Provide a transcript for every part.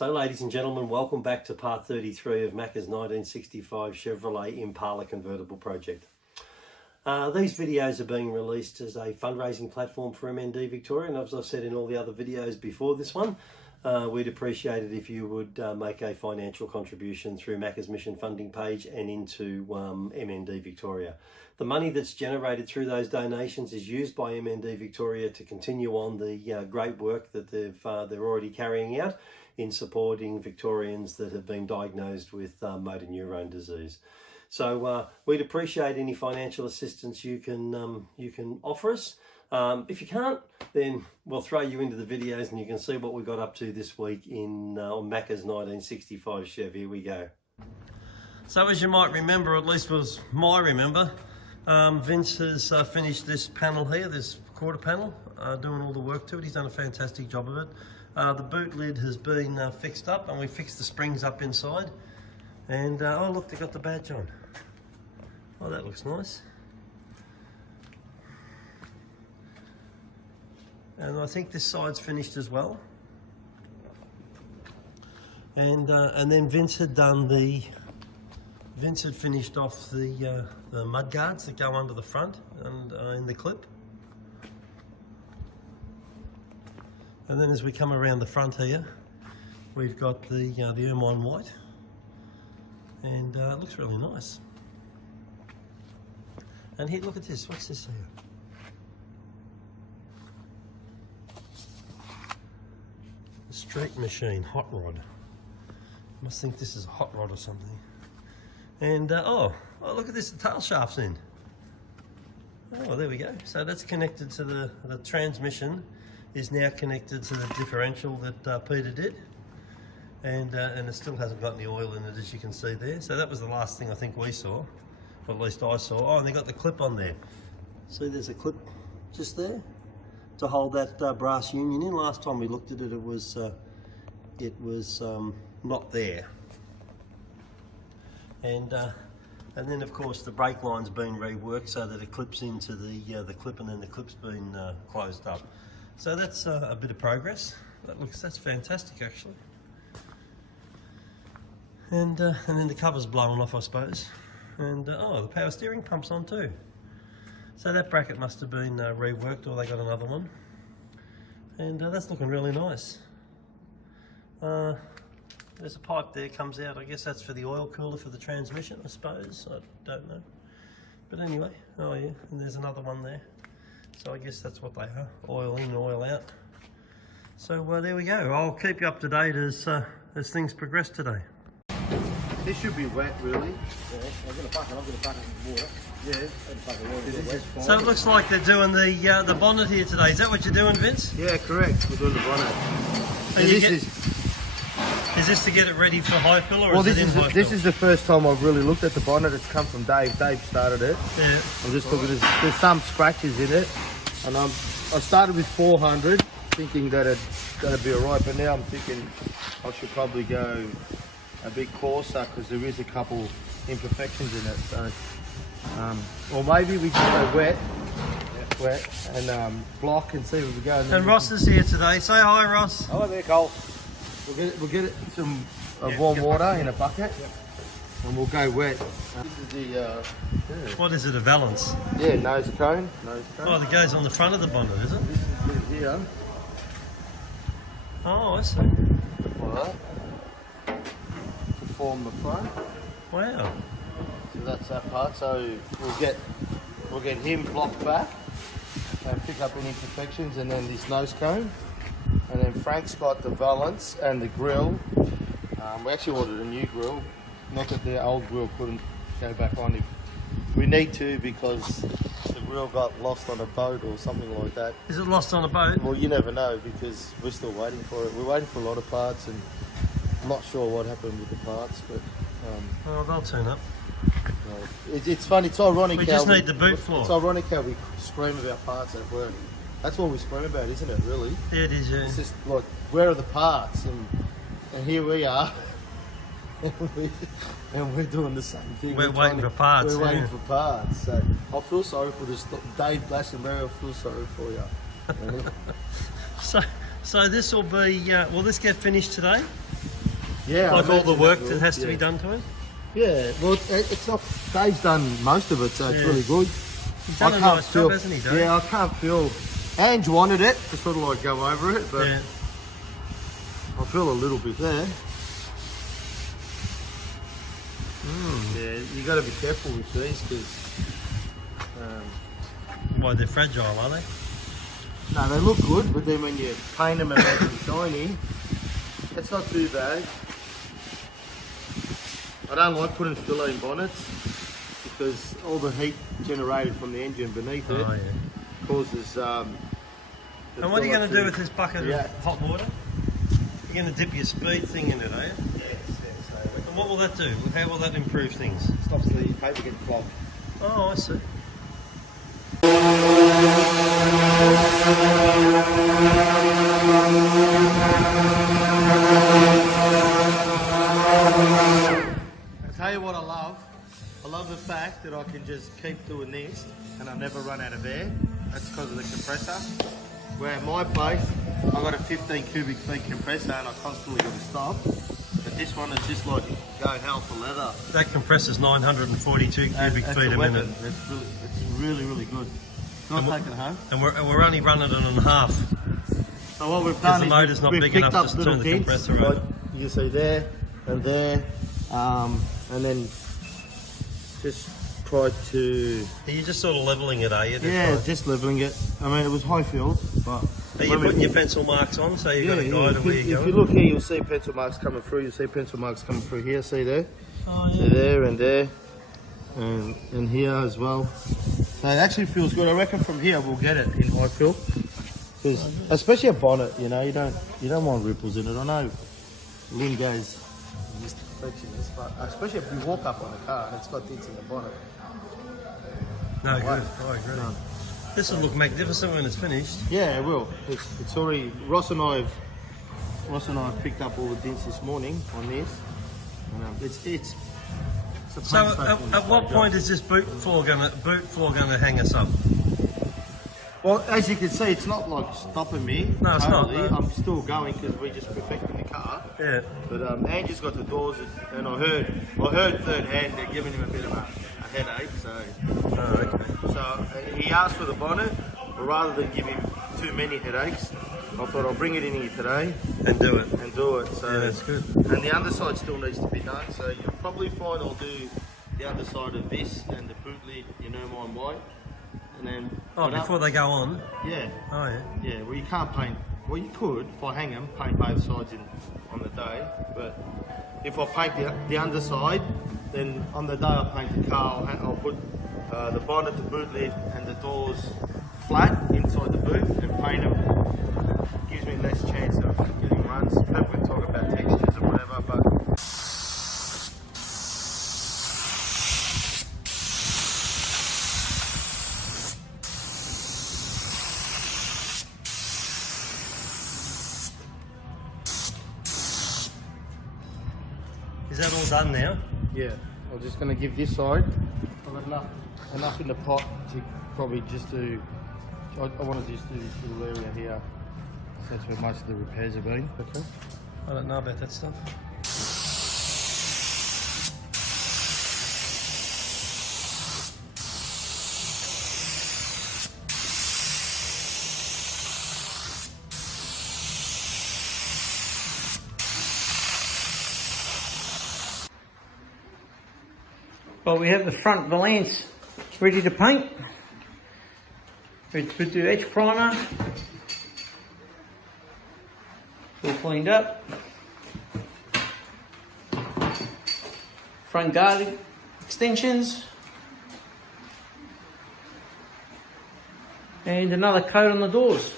So ladies and gentlemen, welcome back to part 33 of Macka's 1965 Chevrolet Impala Convertible project. These videos are being released as a fundraising platform for MND Victoria, and as I've said in all the other videos before this one, we'd appreciate it if you would make a financial contribution through Macka's mission funding page and into MND Victoria. The money that's generated through those donations is used by MND Victoria to continue on the great work that they're already carrying out in supporting Victorians that have been diagnosed with Motor Neurone Disease. So we'd appreciate any financial assistance you can offer us. If you can't, then we'll throw you into the videos and you can see what we got up to this week in on Macka's 1965 Chev. Here we go. So as you might remember, at least was my remember, Vince has finished this panel here, this quarter panel, doing all the work to it. He's done a fantastic job of it. The boot lid has been fixed up, and we fixed the springs up inside. And oh look, they got the badge on. Oh, that looks nice. And I think this side's finished as well. And then Vince had finished off the mud guards that go under the front and in the clip. And then as we come around the front here, we've got the ermine white, and it looks really nice. And here, look at this. What's this here? The street machine hot rod. I must think this is a hot rod or something. And oh, look at this. The tail shaft's in. Oh, there we go. So that's connected to the transmission. Is now connected to the differential that Peter did, and it still hasn't got any oil in it, as you can see there. So that was the last thing I think we saw, or at least I saw. Oh, and they got the clip on there. See, there's a clip just there to hold that brass union in. Last time we looked at it, it was not there. And then of course the brake line's been reworked so that it clips into the clip, and then the clip's been closed up. So that's a bit of progress. That's fantastic actually. And then the cover's blown off, I suppose. And oh, the power steering pump's on too. So that bracket must have been reworked, or they got another one. And that's looking really nice. There's a pipe there comes out. I guess that's for the oil cooler for the transmission, I suppose. I don't know. But anyway, oh yeah, and there's another one there. So I guess that's what they are, oil in, oil out. So there we go. I'll keep you up to date as things progress today. This should be wet, really. Yeah, I'm going to bucket in water. Yeah. So it looks like they're doing the bonnet here today. Is that what you're doing, Vince? Yeah, correct. We're doing the bonnet. And is this to get it ready for high fill, or is it in high fill? This is the first time I've really looked at the bonnet. It's come from Dave. Dave started it. Yeah. I'm just looking. There's some scratches in it, and I started with 400, thinking that that'd be alright. But now I'm thinking I should probably go a bit coarser because there is a couple imperfections in it. So, or maybe we just go wet, and block and see where we go. And Ross is here today. Say hi, Ross. Hello there, Cole. We'll get it some warm water in a bucket, and we'll go wet. This is the What is it, a valance? yeah, nose cone. Oh, that goes on the front of the bonnet, is it? This is it here. Oh, I see. Like that. To form the front. Wow. So that's that part. So we'll get him blocked back and pick up any imperfections, and then this nose cone. And then Frank's got the valance and the grill. We actually ordered a new grill. Not that the old grill couldn't go back on if we need to, because the grill got lost on a boat or something like that. Is it lost on a boat? Well, you never know, because we're still waiting for it. We're waiting for a lot of parts, and I'm not sure what happened with the parts, but Oh, they'll turn up. it's funny. It's ironic. We just need the boot floor. It's ironic how we scream about parts at work. That's what we scream about, isn't it, really? Yeah, it is, yeah. It's just like, where are the parts? And here we are. and we're doing the same thing. We're waiting for parts. We're waiting for parts. So I feel sorry for this. Dave Glastonbury, I feel sorry for you. So this will be, will this get finished today? Yeah, Like I all the imagine work that that will, has to be yeah. done to it? Yeah, well, it's not. Dave's done most of it, so it's Yeah. really good. He's done a nice job, hasn't he, Dave? Yeah, I can't feel. Ange wanted it to sort of like go over it, but Yeah. I feel a little bit there. Yeah, you got to be careful with these because. Why, they're fragile, are they? No, they look good, but then when you paint them and make them shiny, it's not too bad. I don't like putting filler in bonnets because all the heat generated from the engine beneath it Oh, yeah. causes. And what are you going to do with this bucket Yeah. of hot water? You're going to dip your speed thing in it, are you? Yes. And what will that do? How will that improve things? Stops the paper getting clogged. Oh, I see. I tell you what I love. I love the fact that I can just keep doing this and I never run out of air. That's because of the compressor. Where at my place, I've got a 15 cubic feet compressor and I constantly got to stop. But this one is just like going hell for leather. That compressor's 942 cubic That's feet a weapon. minute. It's really good. Not taking it home. And we're only running it on half. So what we've Because done the is motor's not we've big picked enough up to little turn the dents, compressor like around. you can see there and there, and then just try to Are you just sort of levelling it, are you? just leveling it. I mean, it was high field, but Are you putting your pencil marks on so you've got a guide of where If you're you going? look here, you'll see pencil marks coming through. You'll see pencil marks coming through here. See there, Oh, see there, and there, and here as well. So it actually feels good. I reckon from here we'll get it in high field. Because especially a bonnet, you know, you don't want ripples in it. I know Lynn goes, he's perfectionist, but especially if you walk up on a car and it's got dents in the bonnet. No, good. Right. I agree. No. This will look magnificent when it's finished. Yeah, it will. It's already. Ross and I have picked up all the dents this morning on this. And, it's a So painstaking at what job. point is this boot floor gonna hang us up? Well, as you can see, it's not like stopping me. No, it's not, totally. no. I'm still going because we're just perfecting the car. Yeah. But Andrew's got the doors, and I heard third hand they're giving him a bit of a headache. So, Oh, okay. he asked for the bonnet, but rather than give him too many headaches, I thought I'll bring it in here today And do it. and do it. So, Yeah, that's good. And the underside still needs to be done. So you'll probably find I'll do the underside of this and the boot lid, mine white, and then. Oh, put up- before they go on? Yeah. Oh, yeah. Yeah, well you can't paint, well you could, if I hang them, paint both sides on the day, but if I paint the underside, then on the day I paint the car, I'll put the bonnet, the boot lid and the doors flat inside the boot and paint them. Gives me less chance of getting runs. People can talk about textures or whatever, but Is that all done now? yeah, I'm just going to give this side. I've got enough in the pot to probably just do. I want to just do this little area here. That's where most of the repairs have been. Okay. I don't know about that stuff. Well, we have the front valance ready to paint. Ready to put the edge primer. All cleaned up. Front guard extensions. And another coat on the doors.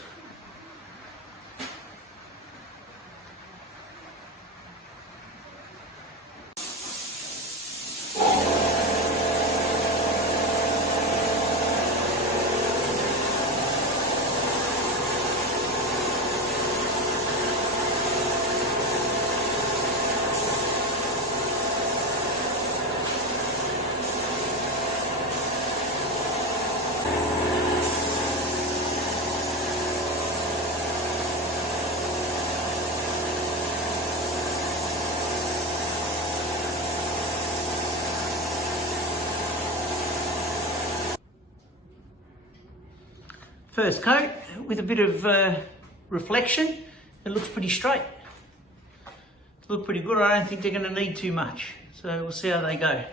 first coat with a bit of reflection. It looks pretty straight. It looks pretty good. I don't think they're going to need too much. So we'll see how they go.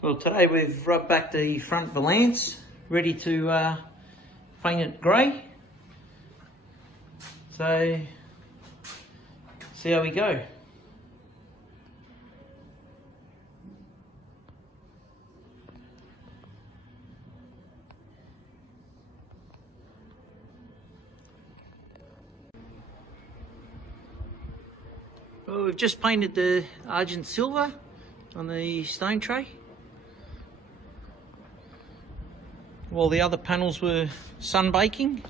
Well, today we've rubbed back the front valance, ready to paint it grey. So, see how we go. Well, we've just painted the Argent Silver on the stone tray, while the other panels were sun baking.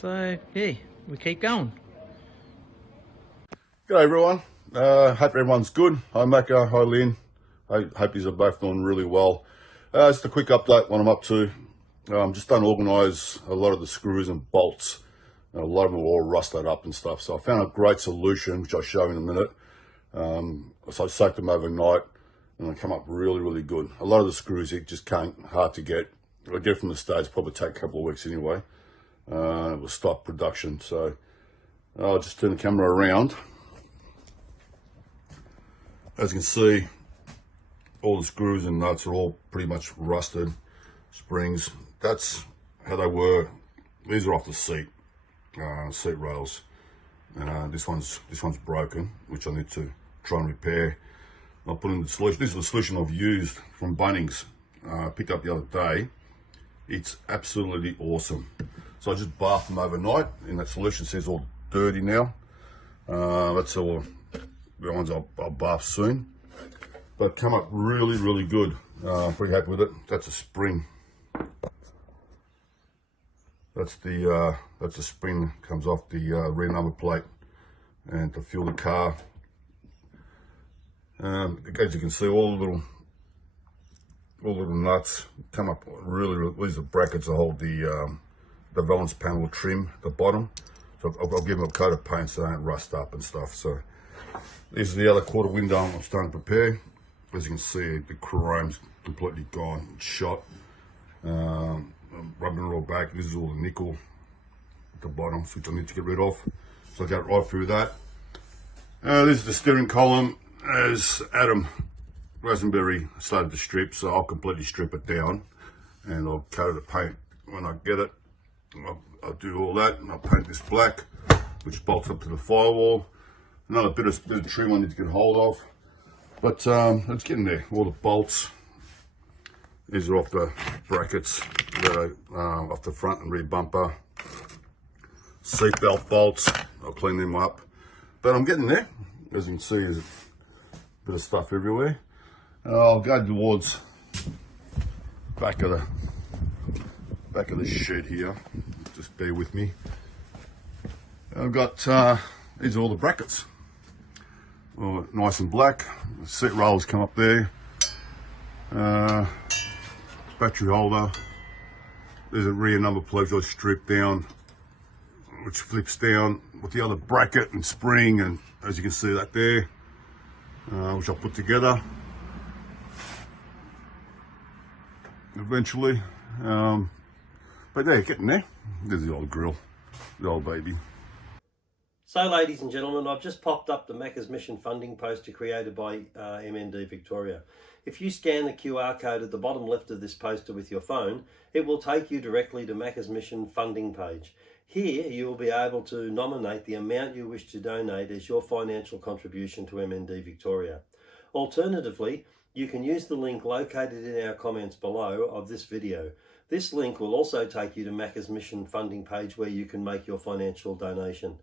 So yeah, we keep going. G'day everyone, hope everyone's good. Hi Macka, hi Lynn, I hope you are both doing really well. Just a quick update what I'm up to. Just done organise a lot of the screws and bolts. A lot of them are all rusted up and stuff, so I found a great solution which I'll show in a minute. So I soaked them overnight and they come up really good. A lot of the screws it just hard to get. I get from the States, probably take a couple of weeks anyway. It will stop production, so I'll just turn the camera around. As you can see, all the screws and nuts are all pretty much rusted. Springs, that's how they were. These are off the seat rails. This one's broken, which I need to try and repair. I'll put in the solution. This is the solution I've used from Bunnings. Picked up the other day. It's absolutely awesome. So I just bathed them overnight, and that solution says all dirty now. That's all. The ones I'll bath soon. But come up really good. Pretty happy with it. That's a spring. That's the spring that comes off the rear number plate, and to fuel the car. As you can see, all the little nuts come up really. These are brackets that hold the valance panel trim at the bottom. So I'll give them a coat of paint so they don't rust up and stuff. So this is the other quarter window I'm starting to prepare. As you can see, the chrome's completely gone, it's shot. I'm rubbing it all back. This is all the nickel at the bottom, which I need to get rid of. So I got right through that. This is the steering column. As Adam Rosenberry started to strip, so I'll completely strip it down, and I'll coat it with paint when I get it. I'll do all that, and I'll paint this black, which bolts up to the firewall. Another bit of trim I need to get hold of, but it's getting there. All the bolts. These are off the brackets that are off the front and rear bumper. Seatbelt bolts, I'll clean them up. But I'm getting there. As you can see, there's a bit of stuff everywhere. I'll go towards back of the shed here. Just bear with me. I've got these are all the brackets. All nice and black. The seat rails come up there. Battery holder. There's a rear number plate which I stripped down, which flips down with the other bracket and spring, and as you can see that there, which I'll put together eventually. But yeah, getting there. There's the old grill, the old baby. So ladies and gentlemen, I've just popped up the Macca's Mission funding poster created by MND Victoria. If you scan the QR code at the bottom left of this poster with your phone, it will take you directly to Macca's Mission funding page. Here you will be able to nominate the amount you wish to donate as your financial contribution to MND Victoria. Alternatively, you can use the link located in our comments below of this video. This link will also take you to Macca's Mission funding page where you can make your financial donation.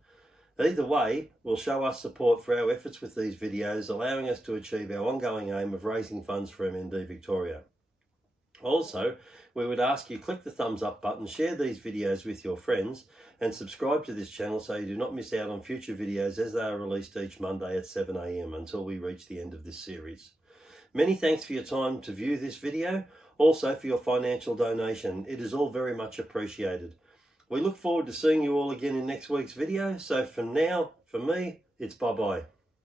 Either way will show us support for our efforts with these videos, allowing us to achieve our ongoing aim of raising funds for MND Victoria. Also, we would ask you click the thumbs up button, share these videos with your friends, and subscribe to this channel so you do not miss out on future videos as they are released each Monday at 7 AM until we reach the end of this series. Many thanks for your time to view this video, also for your financial donation. It is all very much appreciated. We look forward to seeing you all again in next week's video. So for now, for me, it's bye-bye.